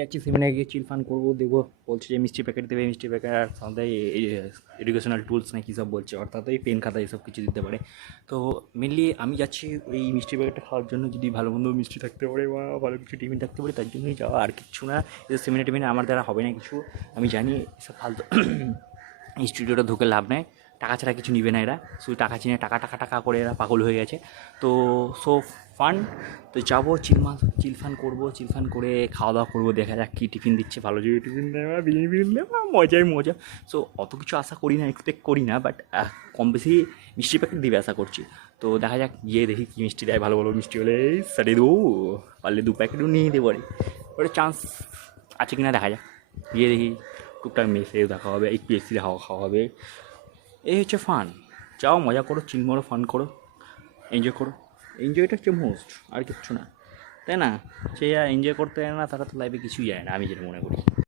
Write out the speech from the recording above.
যাচ্ছি সেমিনারে গিয়ে চিল ফান করব, দেখব, বলছে যে মিষ্টি প্যাকেট দেবে মিষ্টি প্যাকেট আর সাথে এডুকেশনাল টুলস না কী সব বলছে, অর্থাৎ এই পেন খাতা এইসব কিছু দিতে পারে। তো মেনলি আমি যাচ্ছি ওই মিষ্টি প্যাকেটটা খাওয়ার জন্য, যদি ভালো মন্দ মিষ্টি থাকতে পারে বা ভালো কিছু টিফিন থাকতে পারে, তার জন্যই যাওয়া। আর কিচ্ছু না সেমিনার টিফিনে আমার দ্বারা হবে না কিছু। আমি জানি এসব ফালতু স্টুডিওটা ঢুকে লাভ নেই। টাকা ছাড়া কিছু নিবে না এরা। শুধু টাকা চিনে টাকা টাকা টাকা করে এরা পাগল হয়ে গেছে। তো সো ফান তো যাব চিলমা চিলফান করব চিলফান করে খাওয়া দাওয়া করব, দেখা যাক কী টিফিন দিচ্ছে, ভালো যদি টিফিন দেওয়া বিরিয়ানি ফিরিয়ানি দেয়, বা মজাই মজা। সো অত কিছু আশা করি না এক্সপেক্ট করি না বাট কম বেশি মিষ্টি প্যাকেট দিবে আশা করছি। তো দেখা যাক, গিয়ে দেখি কী মিষ্টি দেয়, ভালো ভালো মিষ্টি হলে সারে দু, পারলে দু প্যাকেটও নিয়ে দিতে পারে ওটা চান্স আছে কি না দেখা যাক। গিয়ে দেখি, টুকটাক মেসেও দেখা হবে একটু এসি খাওয়া খাওয়া হবে। এই হচ্ছে ফান যাও, মজা করো চিল মারো ফান করো এনজয় করো। এনজয়টা হচ্ছে মোস্ট আর কিচ্ছু না। তাই না? সে এনজয় করতে জানে না, তারা তো লাইফে কিছুই যায় না, আমি যেটা মনে করি।